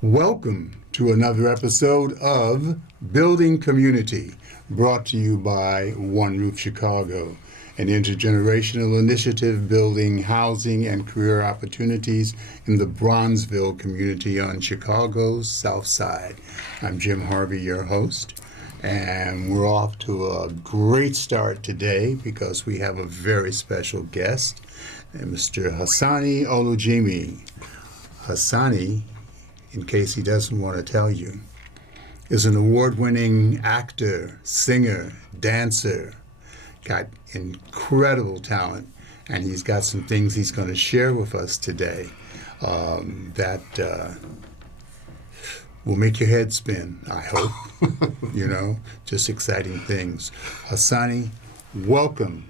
Welcome to another episode of Building Community, brought to you by One Roof Chicago, an intergenerational initiative building housing and career opportunities in the Bronzeville community on Chicago's South Side. I'm Jim Harvey, your host, and we're off to a great start today because we have a very special guest, Mr. Hasanni Olyjimi. Hasanni, in case he doesn't want to tell you, is an award-winning actor, singer, dancer, got incredible talent, and he's got some things he's going to share with us today that will make your head spin, I hope. Just exciting things. Hasanni, welcome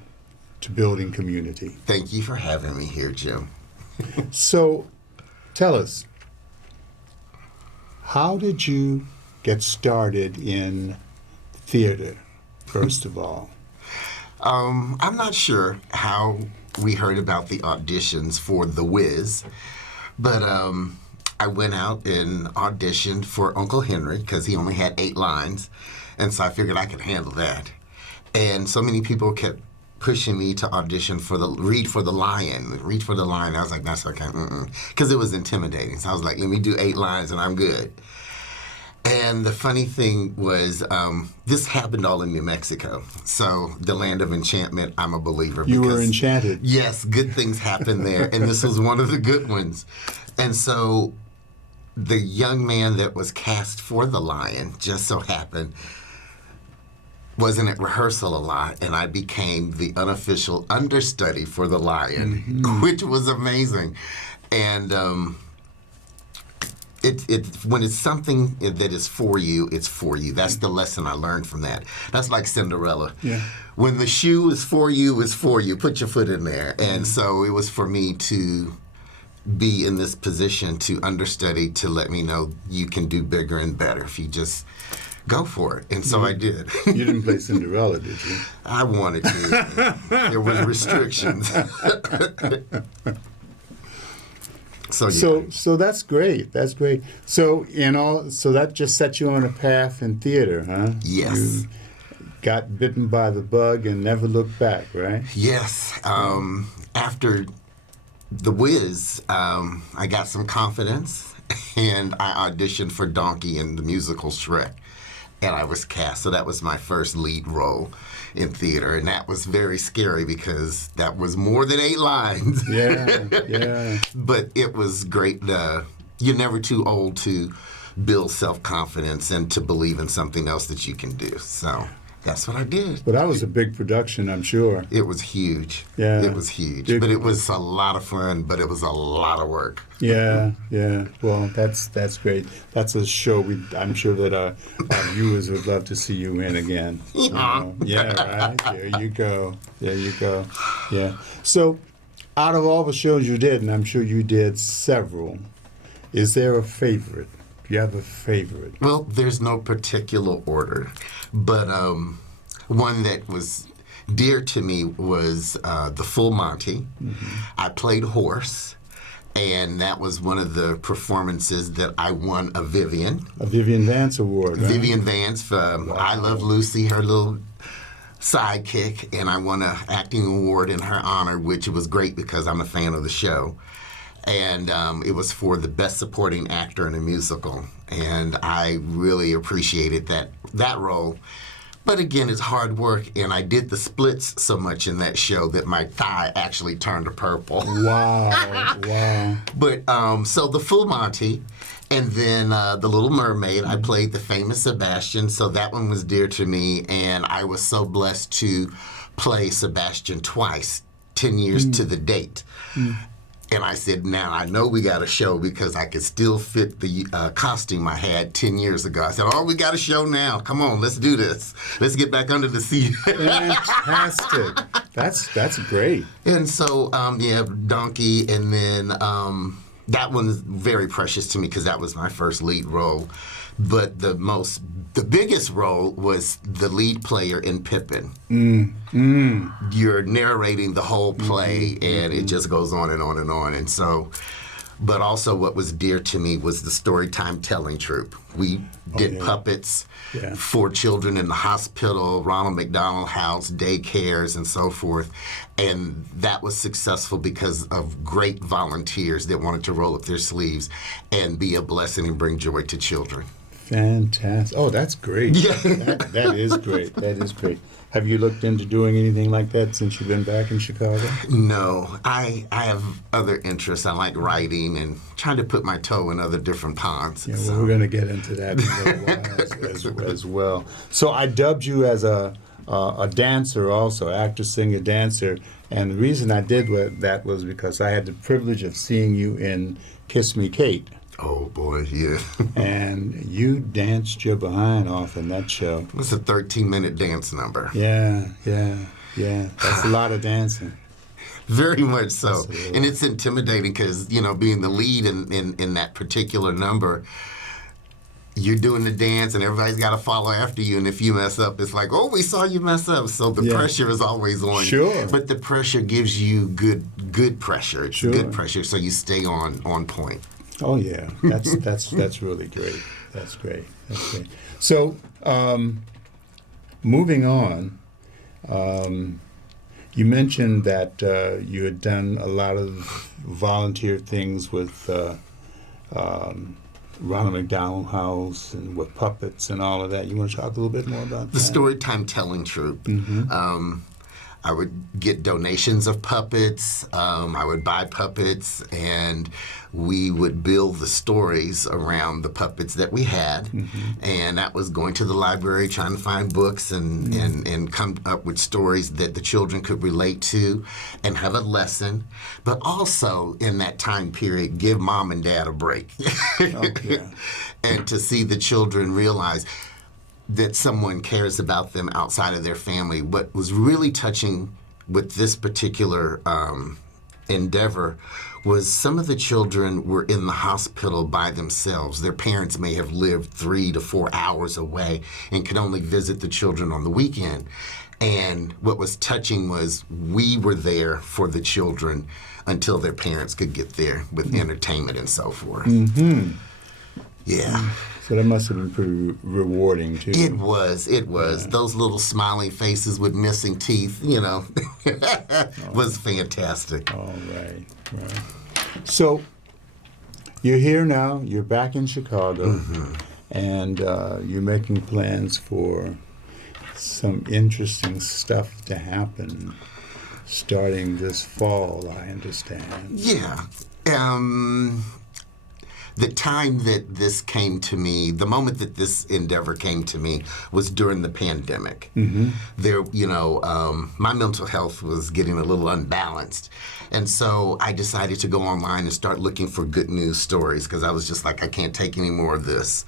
to Building Community. Thank you for having me here, Jim. So, tell us, how did you get started in theater, first of all? I'm not sure how we heard about the auditions for The Wiz, but I went out and auditioned for Uncle Henry because he only had 8 lines, and so I figured I could handle that. And so many people kept pushing me to audition for read for the lion. I was like, that's okay, because it was intimidating. So I was like, let me do 8 lines and I'm good. And the funny thing was, this happened all in New Mexico. So the land of enchantment, I'm a believer. You were enchanted. Yes, good things happen there, and this was one of the good ones. And so the young man that was cast for the lion just so happened wasn't at rehearsal a lot, and I became the unofficial understudy for the lion, which was amazing. And when it's something that is for you, it's for you. That's the lesson I learned from that. That's like Cinderella. Yeah. When the shoe is for you, it's for you. Put your foot in there. And so it was for me to be in this position to understudy, to let me know you can do bigger and better if you just go for it. And so I did. You didn't play Cinderella, did you? I wanted to. There was restrictions. So that's great. That's great. So so that just set you on a path in theater, huh? Yes. You got bitten by the bug and never looked back, right? Yes. After The Wiz, I got some confidence, and I auditioned for Donkey in the musical Shrek, and I was cast. So that was my first lead role in theater, and that was very scary because that was more than 8 lines. Yeah. But it was great. You're never too old to build self-confidence and to believe in something else that you can do. So that's what I did. But that was a big production, I'm sure. It was huge. Yeah. It was huge. But it was a lot of fun, but it was a lot of work. Yeah. Well, that's great. That's a show I'm sure that our viewers would love to see you in again. Yeah, right? There you go. Yeah. So, out of all the shows you did, and I'm sure you did several, is there a favorite? Do you have a favorite? Well, there's no particular order, but one that was dear to me was The Full Monty. I played Horse, and that was one of the performances that I won a Vivian. A Vivian Vance Award, right? Vivian Vance for I Love Lucy, her little sidekick, and I won an acting award in her honor, which was great because I'm a fan of the show. And it was for the Best Supporting Actor in a Musical. And I really appreciated that role. But again, it's hard work, and I did the splits so much in that show that my thigh actually turned purple. Wow. But so The Full Monty, and then The Little Mermaid, I played the famous Sebastian, so that one was dear to me, and I was so blessed to play Sebastian twice, 10 years to the date. And I said, now I know we got a show because I could still fit the costume I had 10 years ago. I said, oh, we got a show now. Come on, let's do this. Let's get back under the sea. Fantastic. That's great. And so, Donkey, and then that one's very precious to me because that was my first lead role. But the biggest role was the lead player in Pippin. You're narrating the whole play, and it just goes on and on and on. And so, but also what was dear to me was the storytime telling troupe. We did puppets for children in the hospital, Ronald McDonald House, daycares, and so forth. And that was successful because of great volunteers that wanted to roll up their sleeves and be a blessing and bring joy to children. Fantastic. Oh, that's great. Yeah. That is great. That is great. Have you looked into doing anything like that since you've been back in Chicago? No. I have other interests. I like writing and trying to put my toe in other different ponds. Yeah, well, we're going to get into that in a little while as well. So I dubbed you as a dancer also, actor, singer, dancer. And the reason I did that was because I had the privilege of seeing you in Kiss Me, Kate. Oh, boy, yeah. And you danced your behind off in that show. It's a 13-minute dance number. Yeah. That's a lot of dancing. Very much so. And it's intimidating because, being the lead in that particular number, you're doing the dance and everybody's got to follow after you. And if you mess up, it's like, oh, we saw you mess up. So the pressure is always on. Sure. But the pressure gives you good pressure. It's good pressure, so you stay on point. Oh yeah, that's really great. That's great. So, moving on, you mentioned that you had done a lot of volunteer things with Ronald McDonald House and with puppets and all of that. You want to talk a little bit more about the that? Storytime telling troupe. I would get donations of puppets. I would buy puppets, and we would build the stories around the puppets that we had. And that was going to the library, trying to find books and come up with stories that the children could relate to and have a lesson. But also, in that time period, give mom and dad a break. And to see the children realize that someone cares about them outside of their family. What was really touching with this particular endeavor was some of the children were in the hospital by themselves. Their parents may have lived 3 to 4 hours away and could only visit the children on the weekend. And what was touching was we were there for the children until their parents could get there with entertainment and so forth. Yeah. So that must have been pretty rewarding, too. It was. Yeah. Those little smiling faces with missing teeth, was fantastic. All right. So you're here now. You're back in Chicago. And you're making plans for some interesting stuff to happen starting this fall, I understand. Yeah. The time that this came to me, the moment that this endeavor came to me was during the pandemic. There, my mental health was getting a little unbalanced. And so I decided to go online and start looking for good news stories because I was just like, I can't take any more of this.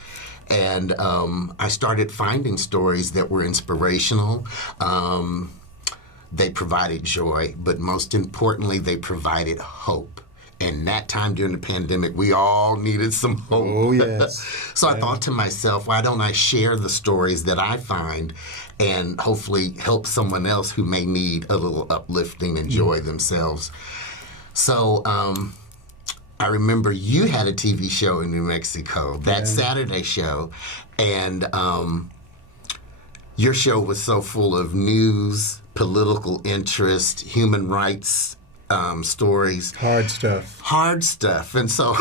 And I started finding stories that were inspirational. They provided joy, but most importantly, they provided hope. And that time during the pandemic, we all needed some hope. Oh, yes. So I thought to myself, why don't I share the stories that I find and hopefully help someone else who may need a little uplifting and joy themselves. So I remember you had a TV show in New Mexico, that Saturday show, and your show was so full of news, political interest, human rights stories. Hard stuff. And so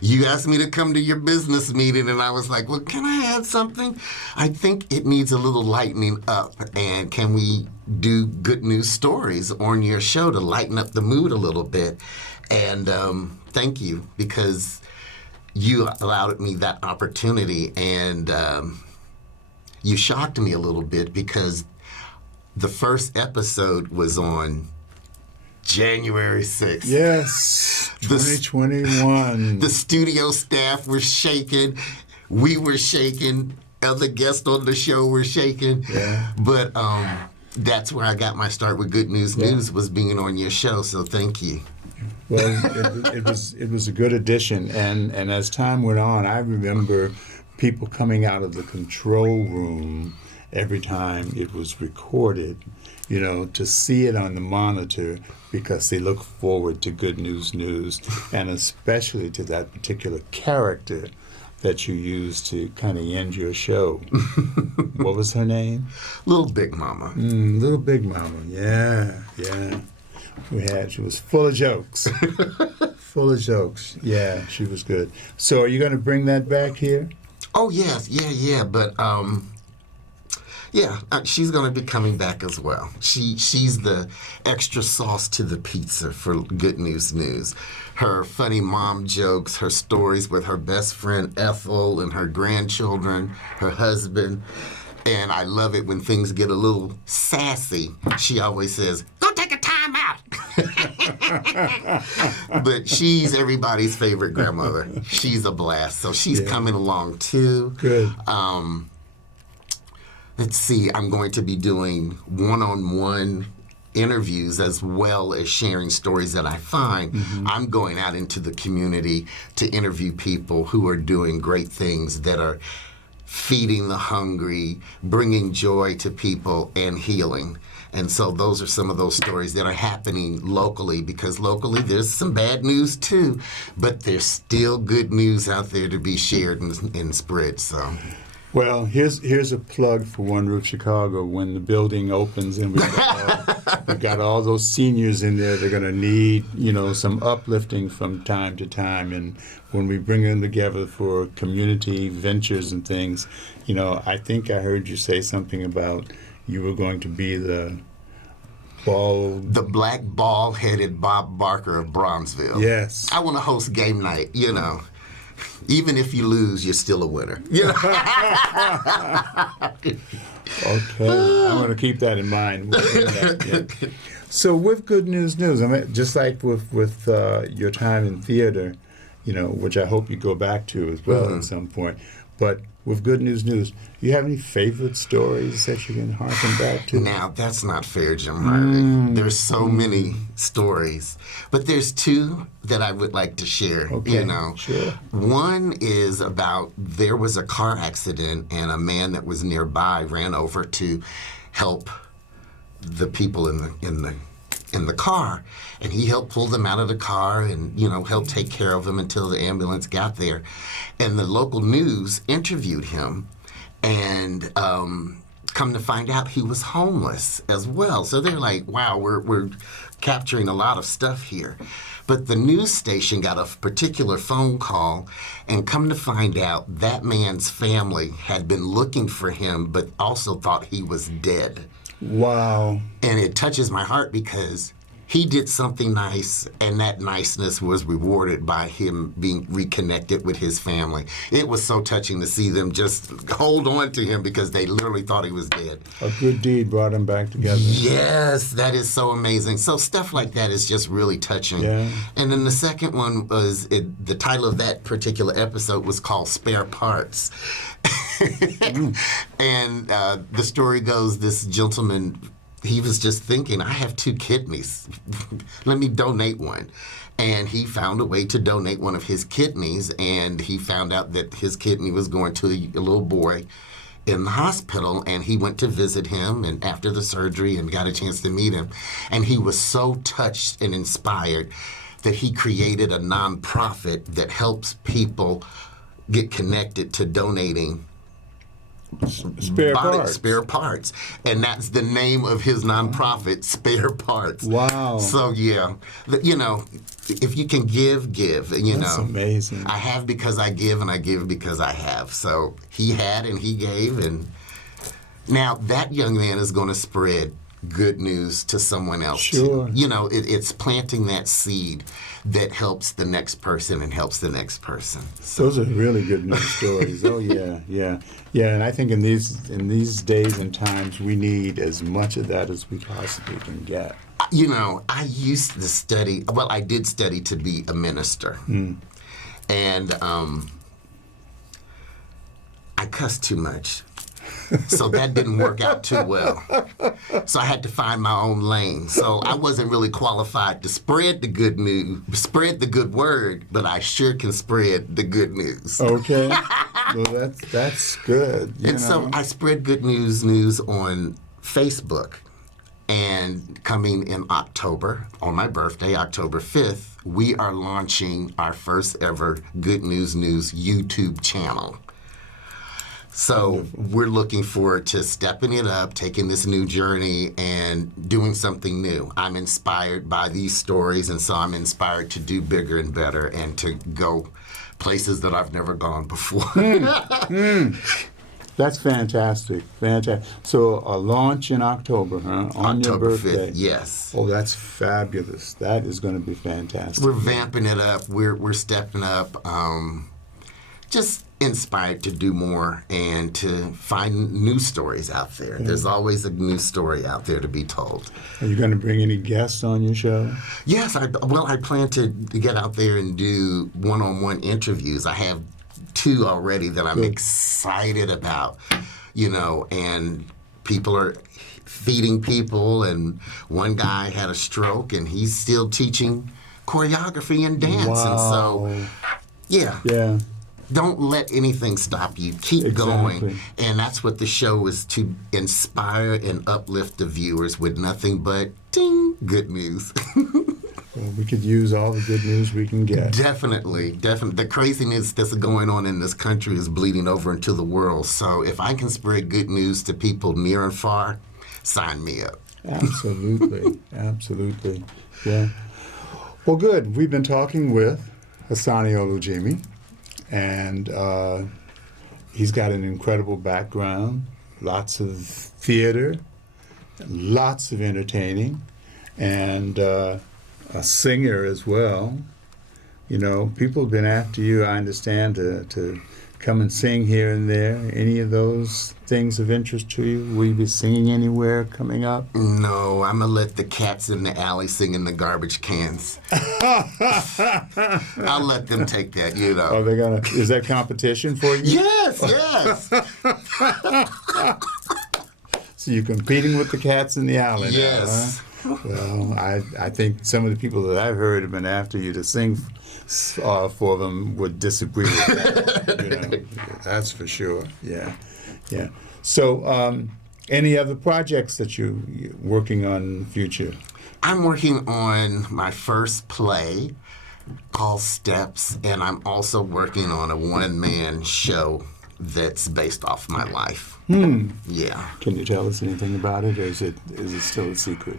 you asked me to come to your business meeting, and I was like, well, can I add something? I think it needs a little lightening up, and can we do good news stories on your show to lighten up the mood a little bit? And thank you, because you allowed me that opportunity, and you shocked me a little bit because the first episode was on January 6th. Yes, 2021. The studio staff were shaking. We were shaking. Other guests on the show were shaking. Yeah. But that's where I got my start with Good News News, was being on your show, so thank you. Well, it was a good addition, and as time went on, I remember people coming out of the control room every time it was recorded, to see it on the monitor because they look forward to Good News, and especially to that particular character that you used to kind of end your show. What was her name? Little Big Mama. Little Big Mama. Yeah. She was full of jokes. Full of jokes. Yeah, she was good. So are you going to bring that back here? Oh, yes. Yeah. But, she's going to be coming back as well. She's the extra sauce to the pizza for Good News. Her funny mom jokes, her stories with her best friend Ethel and her grandchildren, her husband. And I love it when things get a little sassy. She always says, "Go take a time out." But she's everybody's favorite grandmother. She's a blast. So she's coming along too. Good. Let's see, I'm going to be doing one-on-one interviews as well as sharing stories that I find. I'm going out into the community to interview people who are doing great things that are feeding the hungry, bringing joy to people, and healing. And so those are some of those stories that are happening locally, because locally there's some bad news too, but there's still good news out there to be shared and spread. So. Well, here's a plug for One Roof Chicago. When the building opens and we've got all those seniors in there, they're going to need, some uplifting from time to time. And when we bring them together for community ventures and things, I think I heard you say something about you were going to be the black bald-headed Bob Barker of Bronzeville. Yes. I want to host game night, Even if you lose, you're still a winner. Okay, I'm going to keep that in mind. So with Good News, I mean, just like with your time in theater, which I hope you go back to as well at some point. But with Good News, you have any favorite stories that you can harken back to? Now, that's not fair, Jim Harvey. There's so many stories. But there's two that I would like to share, Okay, sure. One is about there was a car accident and a man that was nearby ran over to help the people in the car, and he helped pull them out of the car and helped take care of them until the ambulance got there. And the local news interviewed him, and come to find out he was homeless as well. So they're like, wow, we're capturing a lot of stuff here. But the news station got a particular phone call, and come to find out that man's family had been looking for him but also thought he was dead. Wow. And it touches my heart because he did something nice, and that niceness was rewarded by him being reconnected with his family. It was so touching to see them just hold on to him because they literally thought he was dead. A good deed brought them back together. Yes, that is so amazing. So stuff like that is just really touching. Yeah. And then the second one was, the title of that particular episode was called Spare Parts. And the story goes, this gentleman, he was just thinking, I have 2 kidneys. Let me donate one. And he found a way to donate one of his kidneys, and he found out that his kidney was going to a little boy in the hospital, and he went to visit him and after the surgery and got a chance to meet him. And he was so touched and inspired that he created a nonprofit that helps people get connected to donating Spare parts. And that's the name of his nonprofit, Spare Parts. Wow. So, yeah, if you can give, That's amazing. I have because I give, and I give because I have. So he had and he gave. And now that young man is going to spread good news to someone else. Sure. It's planting that seed that helps the next person and helps the next person. So. Those are really good news stories. Oh yeah. And I think in these days and times, we need as much of that as we possibly can get. I used to study. Well, I did study to be a minister, and I cussed too much. So that didn't work out too well. So I had to find my own lane. So I wasn't really qualified to spread the good news, spread the good word, but I sure can spread the good news. Okay. Well, that's good. And so I spread good news on Facebook. And coming in October, on my birthday, October 5th, we are launching our first ever Good News YouTube channel. So we're looking forward to stepping it up, taking this new journey, and doing something new. I'm inspired by these stories, and so I'm inspired to do bigger and better and to go places that I've never gone before. That's fantastic. Fantastic. So a launch in October, huh? On October your birthday. 5th, yes. Oh, that's fabulous. That is going to be fantastic. We're vamping it up. We're stepping up. Just inspired to do more and to find new stories out there. There's always a new story out there to be told. Are you going to bring any guests on your show? Yes. I plan to get out there and do one-on-one interviews. I have 2 already that I'm excited about, and people are feeding people, and one guy had a stroke and he's still teaching choreography and dance. Wow. And so, Yeah. don't let anything stop you. Keep going. And that's what the show is, to inspire and uplift the viewers with nothing but ding, good news. Well, we could use all the good news we can get. Definitely. The craziness that's going on in this country is bleeding over into the world. So if I can spread good news to people near and far, sign me up. Absolutely. Absolutely. Yeah. Well, good. We've been talking with Hasanni Olyjimi, and he's got an incredible background, lots of theater, lots of entertaining, and a singer as well. People have been after you, I understand, to come and sing here and there. Any of those things of interest to you? Will you be singing anywhere coming up? No, I'm going to let the cats in the alley sing in the garbage cans. I'll let them take that, Are they gonna? Is that competition for you? Yes. So you're competing with the cats in the alley now, Yes. huh? Well, I think some of the people that I've heard have been after you to sing for them would disagree with that. That's for sure. Yeah. So, any other projects that you're working on in the future? I'm working on my first play called Steps, and I'm also working on a one-man show that's based off my life. Yeah. Can you tell us anything about it, or is it still a secret?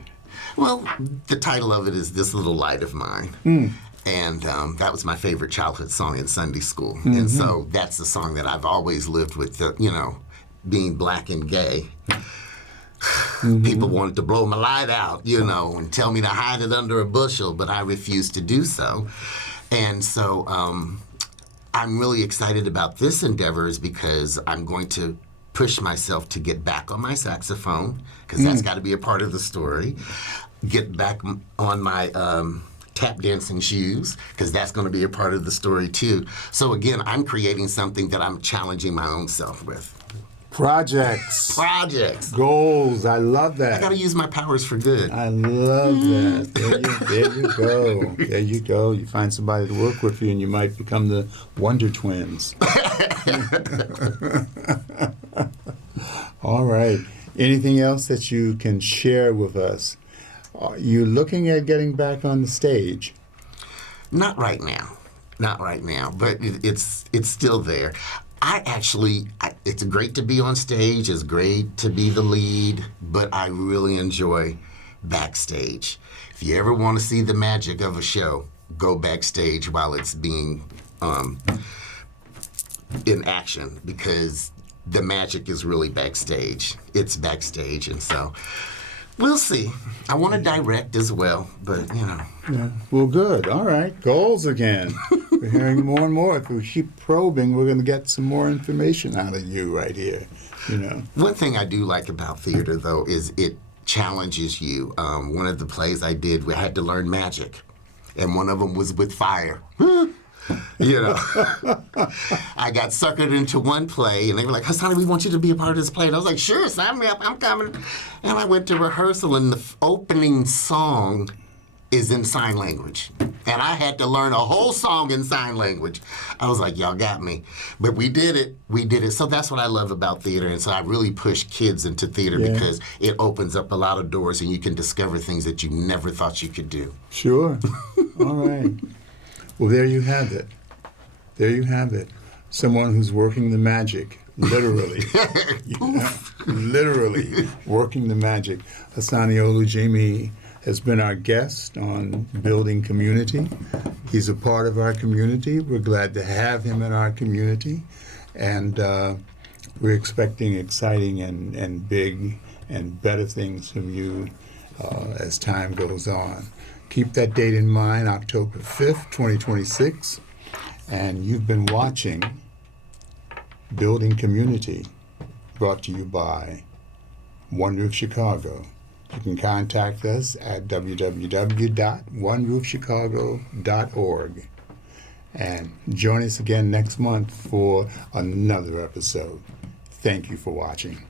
Well, the title of it is This Little Light of Mine. And that was my favorite childhood song in Sunday school. Mm-hmm. And so that's the song that I've always lived with, being black and gay. Mm-hmm. People wanted to blow my light out, and tell me to hide it under a bushel, but I refused to do so. And so I'm really excited about this endeavor is because I'm going to push myself to get back on my saxophone, because that's got to be a part of the story. Get back on my tap dancing shoes, because that's going to be a part of the story too. So again, I'm creating something that I'm challenging my own self with. Projects. Goals. I love that. I got to use my powers for good. I love that. There you go. There you go. You find somebody to work with you and you might become the Wonder Twins. All right. Anything else that you can share with us? Are you looking at getting back on the stage? Not right now, but it's still there. It's great to be on stage, it's great to be the lead, but I really enjoy backstage. If you ever want to see the magic of a show, go backstage while it's being in action, because the magic is really backstage. It's backstage, and so we'll see. I want to direct as well, but Yeah. Well, good. All right. Goals again. We're hearing more and more. If we keep probing, we're going to get some more information out of you right here. One thing I do like about theater, though, is it challenges you. One of the plays I did, we had to learn magic, and one of them was with fire. You know, I got suckered into one play, and they were like, Hasanni, we want you to be a part of this play. And I was like, sure, sign me up, I'm coming. And I went to rehearsal, and the opening song is in sign language. And I had to learn a whole song in sign language. I was like, y'all got me. But we did it. We did it. So that's what I love about theater. And so I really push kids into theater because it opens up a lot of doors and you can discover things that you never thought you could do. Sure. All right. Well, there you have it. There you have it. Someone who's working the magic, literally. Literally working the magic. Hasanni Olyjimi has been our guest on Building Community. He's a part of our community. We're glad to have him in our community. And we're expecting exciting and big and better things from you as time goes on. Keep that date in mind, October 5th, 2026. And you've been watching Building Community, brought to you by One Roof Chicago. You can contact us at www.oneroofchicago.org. And join us again next month for another episode. Thank you for watching.